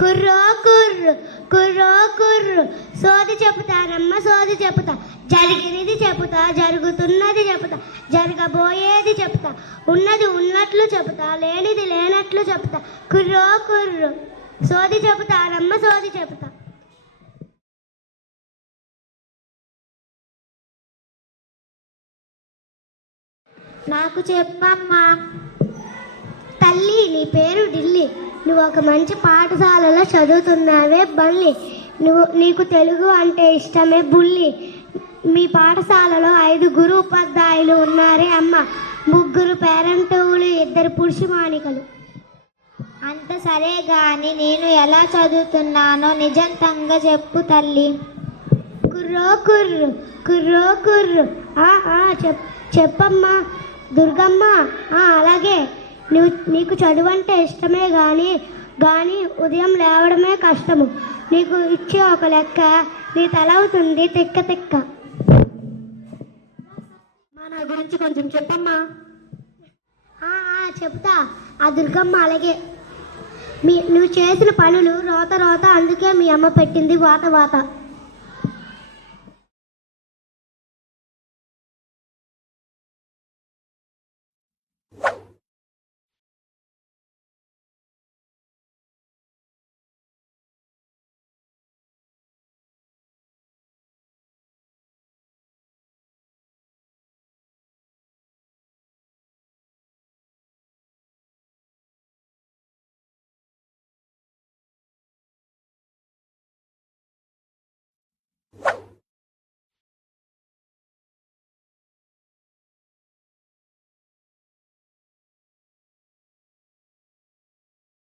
కుర్రో కుర్రు కుర్రో కుర్రు. సోది చెబుతానమ్మ సోది చెబుతా. జరిగినది చెబుతా జరుగుతున్నది చెబుతా. జరగబోయేది చెబుతా. ఉన్నది ఉన్నట్లు చెబుతా లేనిది లేనట్లు చెబుతా. కుర్రో కుర్రు. సోది చెబుతానమ్మ సోది చెబుతా. నాకు చెప్పమ్మా. తల్లి నీ పేరు ఢిల్లీ. నువ్వు ఒక మంచి పాఠశాలలో చదువుతున్నావే బల్లి. నువ్వు నీకు తెలుగు అంటే ఇష్టమే బుల్లి. మీ పాఠశాలలో ఐదుగురు ఉపాధ్యాయులు ఉన్నారే అమ్మ. ముగ్గురు పేరెంటువులు ఇద్దరు పురుషమానికలు అంత సరే గాని నేను ఎలా చదువుతున్నానో నిజంతంగా చెప్పు తల్లి. కుర్రో కుర్రు కుర్రో కుర్రు. ఆ, ఆ, చెప్ చెప్పమ్మా. దుర్గమ్మ ఆ, అలాగే. నువ్వు నీకు చదువు అంటే ఇష్టమే కానీ కానీ ఉదయం లేవడమే కష్టము. నీకు ఇచ్చే ఒక లెక్క నీ తల అవుతుంది తిక్క తిక్క. మన గురించి కొంచెం చెప్పమ్మా. చెప్తా. ఆ దుర్గమ్మ అలాగే. మీ నువ్వు చేసిన పనులు రోత రోత అందుకే మీ అమ్మ పెట్టింది వాత వాత.